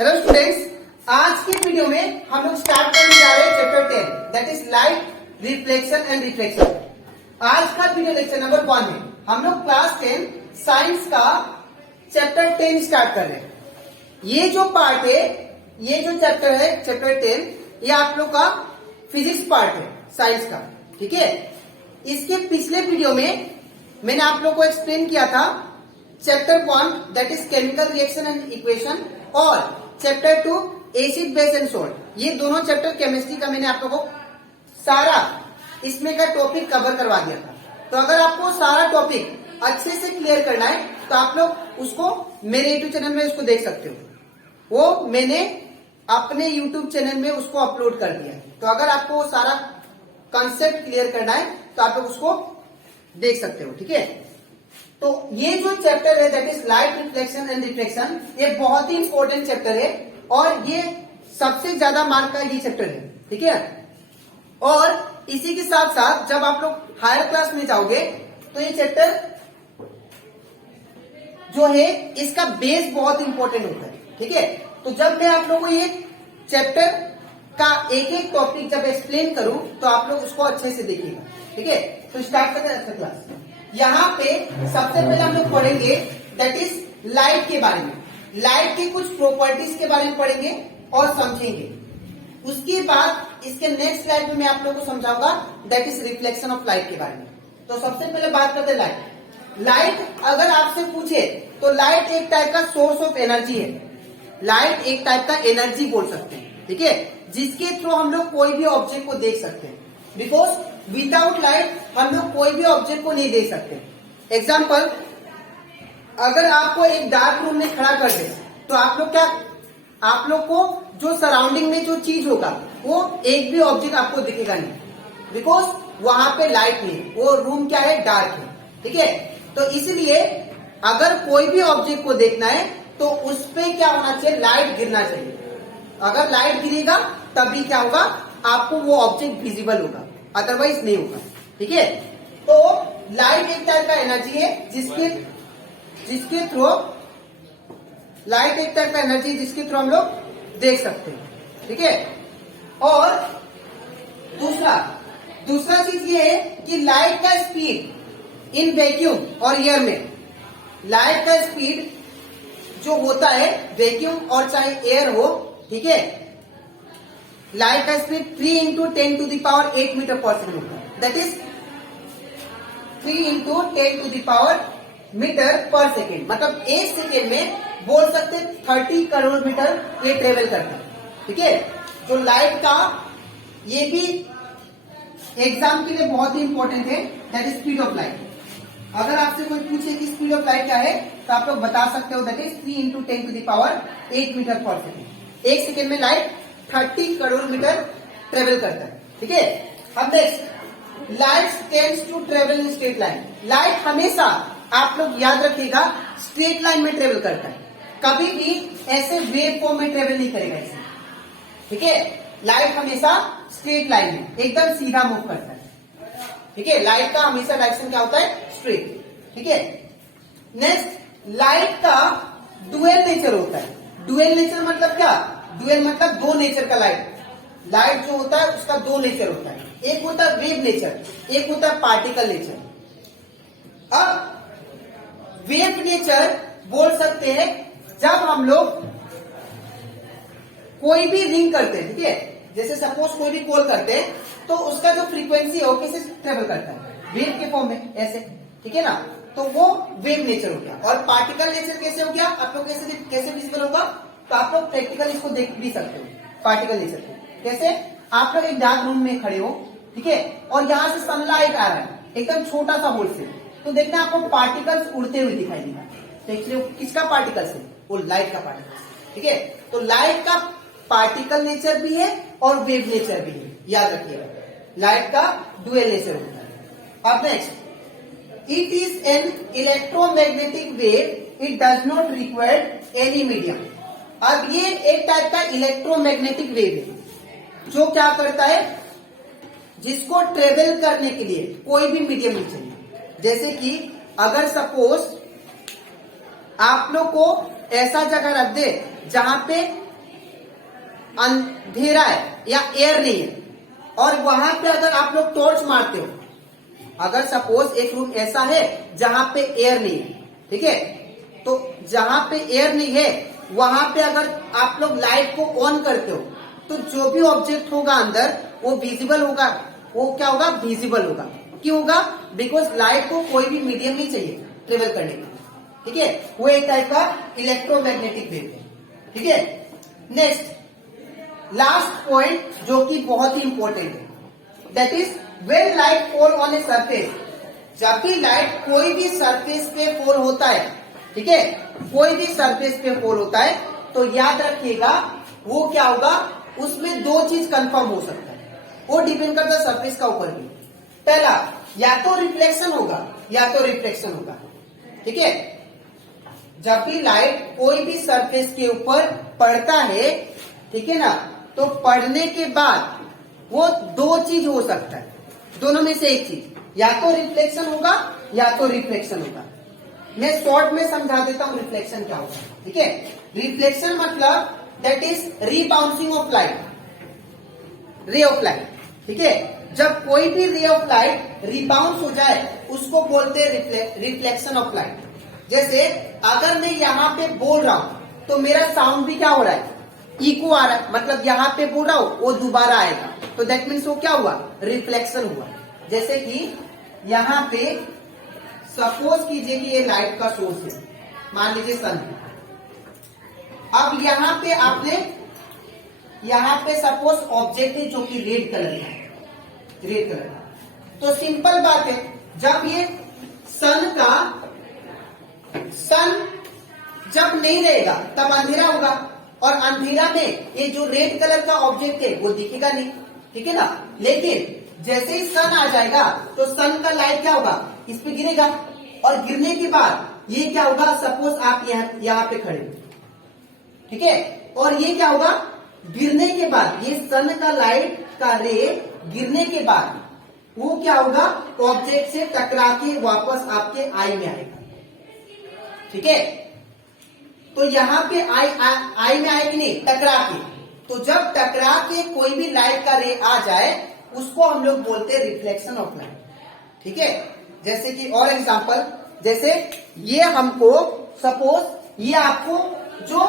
Hello students, आज की video में हम लोग स्टार्ट करने जा रहे हैं chapter 10 that is light reflection and reflection. आज का वीडियो लेक्चर नंबर 1 है। हम लोग क्लास 10 साइंस का चैप्टर 10 स्टार्ट कर रहे हैं। ये जो पार्ट है, ये जो चैप्टर है चैप्टर 10, ये आप लोग का फिजिक्स पार्ट है साइंस का, ठीक है। इसके पिछले वीडियो में मैंने आप लोग को एक्सप्लेन किया था chapter 1 that is chemical reaction and equation और chapter 2 acid base and salt. ये दोनों चैप्टर केमिस्ट्री का मैंने आप लोगों को सारा इसमें का टॉपिक कवर करवा दिया था। तो अगर आपको सारा टॉपिक अच्छे से क्लियर करना है तो आप लोग उसको मेरे यूट्यूब चैनल में उसको देख सकते हो। वो मैंने अपने यूट्यूब चैनल में उसको अपलोड कर दिया है। तो अगर आपको वो सारा कॉन्सेप्ट क्लियर करना है तो आप लोग उसको देख सकते हो, ठीक है। तो ये जो चैप्टर है that is light reflection and reflection, ये बहुत ही इंपॉर्टेंट चैप्टर है और ये सबसे ज्यादा मार्क का ये चैप्टर है, ठीक है। और इसी के साथ साथ जब आप लोग हायर क्लास में जाओगे तो ये चैप्टर जो है इसका बेस बहुत इंपॉर्टेंट होता है, ठीक है। तो जब मैं आप लोगों को ये चैप्टर का एक एक टॉपिक जब एक्सप्लेन करूं तो आप लोग उसको अच्छे से देखिएगा, ठीक है। तो स्टार्ट करते हैं क्लास। यहाँ पे सबसे पहले हम लोग पढ़ेंगे दैट इज लाइट के बारे में, लाइट की कुछ प्रॉपर्टीज के बारे में पढ़ेंगे और समझेंगे। उसके बाद इसके नेक्स्ट स्लाइड में मैं आप लोगों को समझाऊंगा that is reflection of light के बारे में। तो सबसे पहले बात करते हैं लाइट। लाइट अगर आपसे पूछे तो लाइट एक टाइप का सोर्स ऑफ एनर्जी है। लाइट एक टाइप का एनर्जी बोल सकते हैं, ठीक है, जिसके थ्रू हम लोग कोई भी ऑब्जेक्ट को देख सकते हैं। बिकॉज विदाउट लाइट हम लोग कोई भी ऑब्जेक्ट को नहीं देख सकते। एग्जाम्पल, अगर आपको एक डार्क रूम में खड़ा कर दे तो आप लोग को जो सराउंडिंग में जो चीज होगा वो एक भी ऑब्जेक्ट आपको दिखेगा नहीं, बिकॉज वहां पे लाइट नहीं, वो रूम क्या है, डार्क है, ठीक है। तो इसलिए अगर कोई भी ऑब्जेक्ट को देखना है तो उस पर क्या होना चाहिए, लाइट गिरना चाहिए। अगर लाइट गिरेगा तभी क्या होगा, आपको वो ऑब्जेक्ट विजिबल होगा, अदरवाइज नहीं होगा, ठीक है। तो लाइट एक टाइप का एनर्जी है जिसके थ्रू लाइट एक टाइप का एनर्जी जिसके थ्रू हम लोग देख सकते हैं, ठीक है। और दूसरा चीज ये है कि लाइट का स्पीड इन वैक्यूम और एयर में, लाइट का स्पीड जो होता है वैक्यूम और चाहे एयर हो, ठीक है, लाइट का speed 3 into 10 to the power 8 metre per second होता है। That is 3 into 10 to the power metre per second, मतलब एक सेकेंड में बोल सकते 30 करोड़ मीटर ये ट्रेवल करता है, ठीक है। जो लाइट का ये भी एग्जाम के लिए बहुत ही इंपॉर्टेंट है that is speed of light. अगर आपसे कोई पूछे कि स्पीड ऑफ लाइट क्या है तो आप लोग बता सकते हो that is 3 into 10 to the power 8 metre per second. एक सेकेंड में लाइट 30 करोड़ मीटर ट्रेवल करता है, ठीक है। अब next, light tends to travel in straight line. Light हमेशा आप लोग याद रखिएगा स्ट्रेट लाइन में ट्रेवल करता है, कभी भी ऐसे वेव फॉर्म में ट्रेवल नहीं करेगा इसे, ठीक है। लाइट हमेशा स्ट्रेट लाइन में एकदम सीधा मूव करता है, ठीक है। लाइट का हमेशा डायरेक्शन क्या होता है, स्ट्रेट, ठीक है। नेक्स्ट, लाइट का डुअल नेचर होता है। डुअल नेचर मतलब क्या, डुअल मतलब दो नेचर का लाइट जो होता है उसका दो नेचर होता है। एक होता है वेव नेचर, एक होता है पार्टिकल नेचर। अब वेव नेचर बोल सकते हैं जब हम लोग कोई भी रिंग करते हैं, ठीक है, जैसे सपोज कोई भी कॉल करते हैं तो उसका जो फ्रीक्वेंसी है वो कैसे ट्रेवल करता है, वेव के फॉर्म में ऐसे, ठीक है ना। तो वो वेव नेचर हो गया। और पार्टिकल नेचर कैसे हो गया, आप लोग कैसे विजिबल होगा, तो आप लोग प्रैक्टिकल इसको देख भी सकते हो। पार्टिकल नेचर को कैसे, आप लोग एक डार्क रूम में खड़े हो, ठीक है, और यहां से सनलाइट आ रहा है एकदम छोटा सा होल से, तो देखना आपको पार्टिकल्स उड़ते हुए दिखाई देगा। तो एक्चुअली किसका पार्टिकल्स है, वो लाइट का पार्टिकल्स, ठीक है। तो लाइट का पार्टिकल नेचर भी है और वेव नेचर भी है, याद रखिएगा। लाइट का डुअल नेचर होता है। अब next, it is an electromagnetic wave, it does not require any medium. अब ये एक टाइप का इलेक्ट्रोमैग्नेटिक वेव है जो क्या करता है, जिसको ट्रेवल करने के लिए कोई भी मीडियम नहीं चाहिए। जैसे कि अगर सपोज आप लोग को ऐसा जगह रख दे जहां पे अंधेरा है या एयर नहीं है, और वहां पे अगर आप लोग टॉर्च मारते हो, अगर सपोज एक रूम ऐसा है जहां पे एयर नहीं है, ठीक है, तो जहां पे एयर नहीं है वहां पे अगर आप लोग लाइट को ऑन करते हो तो जो भी ऑब्जेक्ट होगा अंदर वो विजिबल होगा, वो क्या होगा, विजिबल होगा। क्यों होगा? बिकॉज लाइट को कोई भी मीडियम नहीं चाहिए ट्रेवल करने का, ठीक है, वो एक टाइप का इलेक्ट्रोमैग्नेटिक वेव है, ठीक है। नेक्स्ट लास्ट पॉइंट जो कि बहुत ही इंपॉर्टेंट है, that is when light fall on a surface, जब भी लाइट कोई भी सरफेस पे फॉल होता है, ठीक है, कोई भी सरफेस पे फॉल होता है, तो याद रखिएगा वो क्या होगा, उसमें दो चीज कंफर्म हो सकता है, वो डिपेंड करता है सरफेस का ऊपर भी। पहला, या तो रिफ्लेक्शन होगा या तो रिफ्लेक्शन होगा, ठीक है। जब भी लाइट कोई भी सरफेस के ऊपर पड़ता है, ठीक है ना, तो पड़ने के बाद वो दो चीज हो सकता है, दोनों में से एक चीज, या तो रिफ्लेक्शन होगा या तो रिफ्लेक्शन होगा। मैं शॉर्ट में समझा देता हूं रिफ्लेक्शन क्या होगा, ठीक है। रिफ्लेक्शन मतलब that is rebouncing of light, ray of light, ठीक है। जब कोई भी रे ऑफ लाइट रिबाउंस हो जाए उसको बोलते हैं रिफ्लेक्शन ऑफ लाइट। जैसे अगर मैं यहाँ पे बोल रहा हूं तो मेरा साउंड भी क्या हो रहा है, इको आ रहा है, मतलब यहाँ पे बोल रहा हूं वो दोबारा आएगा, तो दैट मीन्स वो क्या हुआ, रिफ्लेक्शन हुआ। जैसे कि यहाँ पे सपोज कीजिए कि ये लाइट का सोर्स है, मान लीजिए सन। अब यहाँ पे आपने, यहाँ पे सपोज ऑब्जेक्ट है जो कि रेड कलर का है, रेड कलर का, तो सिंपल बात है, जब ये सन जब नहीं रहेगा तब अंधेरा होगा, और अंधेरा में ये जो रेड कलर का ऑब्जेक्ट है वो दिखेगा नहीं, ठीक है ना। लेकिन जैसे ही सन आ जाएगा तो सन का लाइट क्या होगा, इस पे गिरेगा, और गिरने के बाद ये क्या होगा, सपोज आप यहाँ पे खड़े, ठीक है, और ये क्या होगा, गिरने के बाद ये सन का लाइट का रे गिरने के बाद वो क्या होगा, ऑब्जेक्ट से टकरा के वापस आपके आई में आएगा, ठीक है। तो यहाँ पे आई में आए कि नहीं, टकरा के, तो जब टकरा के कोई भी लाइट का रे आ जाए उसको हम लोग बोलते हैं रिफ्लेक्शन ऑफ लाइट, ठीक है। जैसे कि और एग्जांपल, जैसे ये हमको सपोज ये आपको जो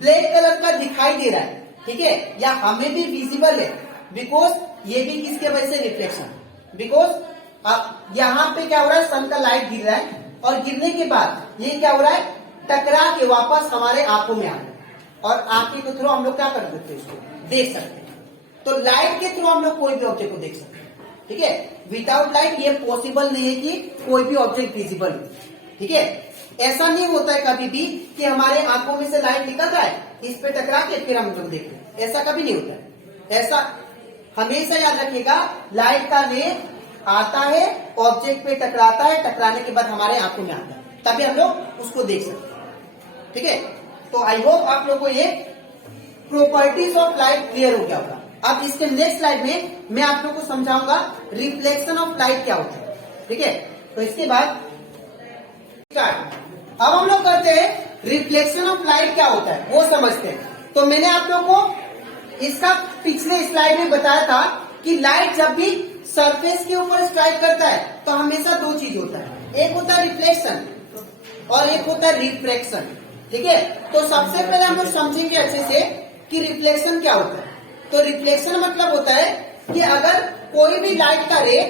ब्लैक कलर का दिखाई दे रहा है, ठीक है, या हमें भी विजिबल है, बिकॉज ये भी किसके वजह से, रिफ्लेक्शन, बिकॉज यहाँ पे क्या हो रहा है, सन का लाइट गिर रहा है, और गिरने के बाद ये क्या हो रहा है, टकरा के वापस हमारे आंखों में आ रहा है, और आंखें के थ्रू हम लोग क्या कर सकते हैं, इसको देख सकते हैं। तो लाइट के थ्रू हम लोग कोई भी ऑब्जेक्ट को देख सकते हैं, ठीक है। विदाउट लाइट ये पॉसिबल नहीं है कि कोई भी ऑब्जेक्ट विजिबल हो, ठीक है। ऐसा नहीं होता है कभी भी कि हमारे आंखों में से लाइट निकल रहा है, इस पे टकरा के फिर हम लोग देख रहे हैं, ऐसा कभी नहीं होता है। ऐसा हमेशा याद रखिएगा, लाइट का रे आता है, ऑब्जेक्ट पे टकराता है, टकराने के बाद हमारे आंखों में आता है, तभी हम लोग उसको देख सकते हैं, ठीक है। तो आई होप आप लोग को ये प्रॉपर्टीज ऑफ लाइट क्लियर हो गया होगा। अब इसके नेक्स्ट स्लाइड में मैं आप लोग को समझाऊंगा रिफ्लेक्शन ऑफ लाइट क्या होता है, ठीक है। तो इसके बाद स्टार्ट, अब हम लोग करते हैं रिफ्लेक्शन ऑफ लाइट क्या होता है वो समझते हैं। तो मैंने आप लोग को इसका पिछले स्लाइड में बताया था कि लाइट जब भी सरफेस के ऊपर स्ट्राइक करता है तो हमेशा दो चीज होता है, एक होता है रिफ्लेक्शन और एक होता है रिफ्रैक्शन, ठीक है। तो सबसे पहले हम लोग समझेंगे अच्छे से कि रिफ्लेक्शन क्या होता है। तो रिफ्लेक्शन मतलब होता है कि अगर कोई भी लाइट का रे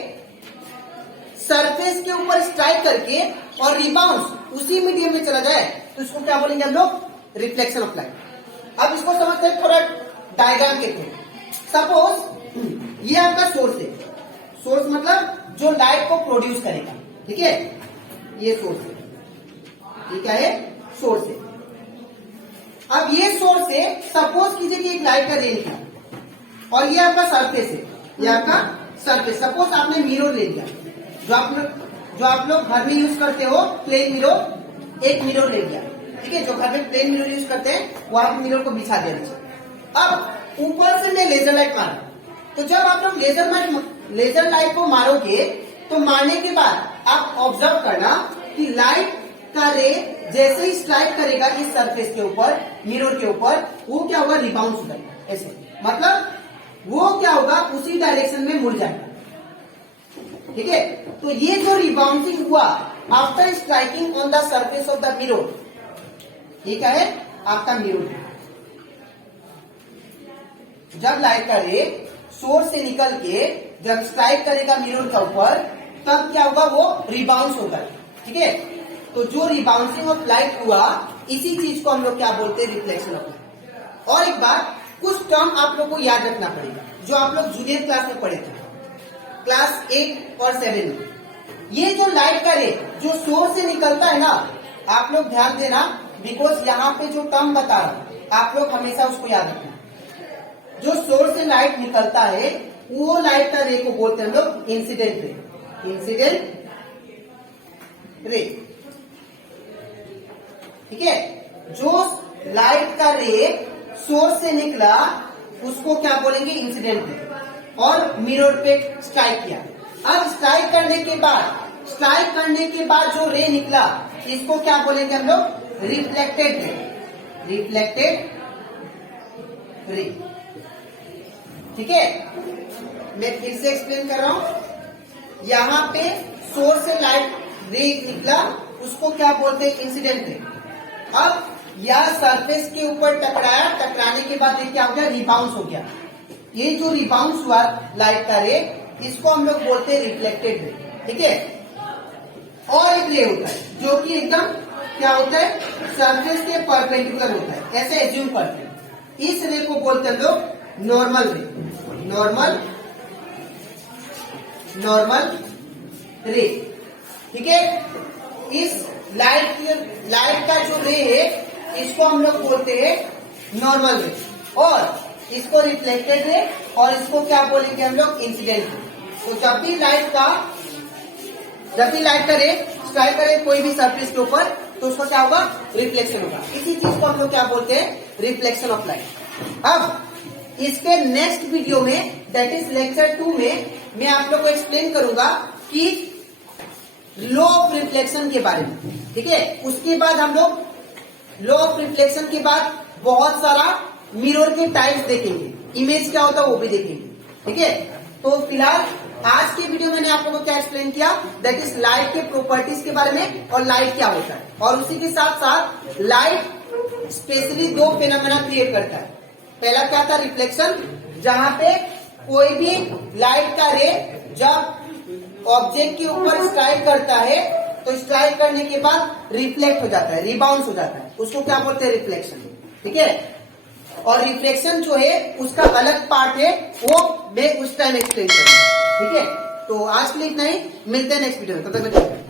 सरफेस के ऊपर स्ट्राइक करके और रिबाउंस उसी मीडियम में चला जाए तो इसको क्या बोलेंगे हम लोग, रिफ्लेक्शन ऑफ लाइट। अब इसको समझते हैं थोड़ा डायग्राम के थ्रू। सपोज ये आपका सोर्स है, सोर्स मतलब जो लाइट को प्रोड्यूस करेगा, ठीक है, ये सोर्स है, ये क्या है, सोर्स है। अब ये सोर्स है, सपोज कीजिए कि एक लाइट का रे निकला और ये आपका सरफेस है, ये आपका सरफेस। सपोज आपने मिरर ले लिया, जो आप लोग घर में यूज करते हो, प्लेन मिरर, एक मिरर ले लिया, ठीक है। जो घर में प्लेन मिरर यूज करते हैं वो आप मिरर को बिछा दिया नीचे। अब ऊपर से मैं लेजर लाइट मारा, तो जब आप लोग लेजर लाइट को मारोगे तो मारने के बाद आप ऑब्जर्व करना कि लाइट का रे जैसे ही स्ट्राइक करेगा इस सरफेस के ऊपर, मिरर के ऊपर, वो क्या होगा, रिबाउंस हो जाएगा ऐसे, मतलब वो क्या होगा, उसी डायरेक्शन में मुड़ जाएगा। ठीक है, तो ये जो रिबाउंसिंग हुआ after striking on the surface of the mirror, ये क्या है, आपका मिरर। जब लाइट का रे सोर्स से निकल के जब स्ट्राइक करेगा मिरर के ऊपर, तब क्या होगा, वो रिबाउंस होगा। ठीक है, तो जो रिबाउंसिंग ऑफ लाइट हुआ, इसी चीज को हम लोग क्या बोलते हैं, रिफ्लेक्शन ऑफ लाइट। और एक बात, कुछ टर्म आप लोग को याद रखना पड़ेगा जो आप लोग जूनियर क्लास में पढ़े थे, क्लास 8 और 7 में। ये जो लाइट का रे जो सोर्स से निकलता है ना, आप लोग ध्यान देना, बिकॉज यहाँ पे जो टर्म बता रहा हूं, आप लोग हमेशा उसको याद रखना। जो सोर्स से लाइट निकलता है, वो लाइट का रे को बोलते हैं हम लोग इंसिडेंट रे, इंसिडेंट रे। ठीक है, जो लाइट का रे सोर्स से निकला उसको क्या बोलेंगे, इंसिडेंट रे, और मिरर पे स्ट्राइक किया। अब स्ट्राइक करने के बाद जो रे निकला, इसको क्या बोलेंगे हम लोग, रिफ्लेक्टेड रे, रिफ्लेक्टेड रे। ठीक है, मैं फिर से एक्सप्लेन कर रहा हूं। यहां पे सोर्स से लाइट रे निकला, उसको क्या बोलते हैं, इंसिडेंट रे। अब यह सरफेस के ऊपर टकराया, टकराने के बाद ये क्या हो गया, रिबाउंस हो गया। ये जो रिबाउंस हुआ लाइट का रे, इसको हम लोग बोलते हैं रिफ्लेक्टेड रे। ठीक है, और एक रे होता है जो कि एकदम क्या होता है, सरफेस के परपेंडिकुलर होता है, ऐसे एज्यूम करते हैं। इस रे को बोलते हैं लोग नॉर्मल रे, नॉर्मल रे। ठीक है, इस लाइट का जो रे है, इसको हम लोग बोलते हैं नॉर्मल रे, और इसको रिफ्लेक्टेड रे, और इसको क्या बोलेंगे हम लोग, इंसिडेंट रे। तो जब भी लाइट का रे स्ट्राइक करे कोई भी सरफेस के ऊपर, तो उसको क्या होगा, रिफ्लेक्शन होगा। इसी चीज को हम लोग क्या बोलते हैं, रिफ्लेक्शन ऑफ लाइट। अब इसके नेक्स्ट वीडियो में, दैट इज लेक्चर 2 में, मैं आप लोग को एक्सप्लेन करूंगा कि लॉ ऑफ रिफ्लेक्शन के बारे में। ठीक है, उसके बाद हम लोग लॉ ऑफ रिफ्लेक्शन के बाद बहुत सारा मिरर के टाइप्स देखेंगे, इमेज क्या होता है वो भी देखेंगे। ठीक है, तो फिलहाल आज के वीडियो में मैंने आप लोगों को क्या एक्सप्लेन किया, दैट इज लाइट के प्रॉपर्टीज के बारे में, और लाइट क्या होता है, और उसी के साथ साथ लाइट स्पेशली 2 फेनोमेना क्रिएट करता है। पहला क्या था, रिफ्लेक्शन, जहां पे कोई भी लाइट का रे जब ऑब्जेक्ट के ऊपर स्ट्राइक करता है, तो स्ट्राइक करने के बाद रिफ्लेक्ट हो जाता है, रिबाउंस हो जाता है, उसको क्या बोलते हैं, रिफ्लेक्शन। ठीक है, और रिफ्लेक्शन जो है उसका अलग पार्ट है, वो मैं उस टाइम एक्सप्लेन करूंगा। ठीक है, तो आज के लिए इतना ही, मिलते हैं नेक्स्ट वीडियो में, तब तक